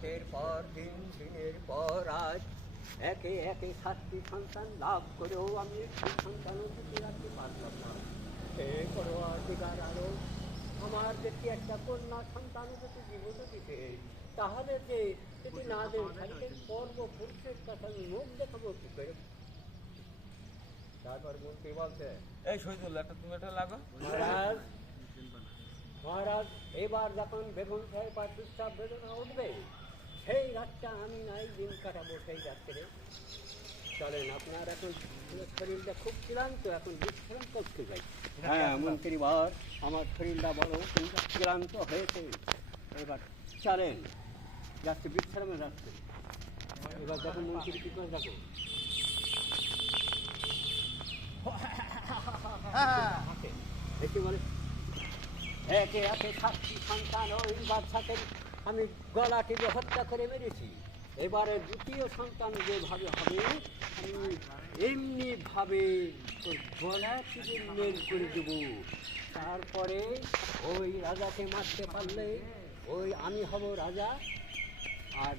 রাতের পর দিন দিনের পর আজ একে একে 7টি সন্তান লাভ করেও আমি একটি সন্তানও কিছু রাখতে পারলাম না। হে করোয়ার দিগার আলো, আমার যদি একটা কন্যা সন্তানও যদি জীবন দিতে, তাহলে যে যদি না দেন তাহলে পূর্বপুরুষের কথা আমি মুখ দেখাবো কি করে? তারপর মন্ত্রী বলছে, এই শহীদুল তুমি একটা লাগো। মহারাজ মহারাজ, এবার যখন বেগম সাহেব আর চুপচাপ বেদনা উঠবে, সেই রাতটা আমি নাই দিন কাটাবো সেই রাত্রে। চলেন, আপনার এখন শরীরটা খুব ক্লান্ত, এখন বিশ্রাম করতে যাই। হ্যাঁ মন্ত্রী বর, আমার শরীরটা বড় ক্লান্ত হয়েছে, এবার চলেন, যাচ্ছে বিশ্রামে যাচ্ছে। এবার যখন মন্ত্রী কি করে দেখো, দেখি বলে একে একে 7টি সন্তান ওই বাচ্চাকে আমি গলা টিপে হত্যা করে মেরেছি। এবারে দ্বিতীয় সন্তান যেভাবে হবে আমি এমনিভাবে ওই গলা টিপে মেল করে দেবো। তারপরে ওই রাজাকে মারতে পারলে ওই আমি হব রাজা। আর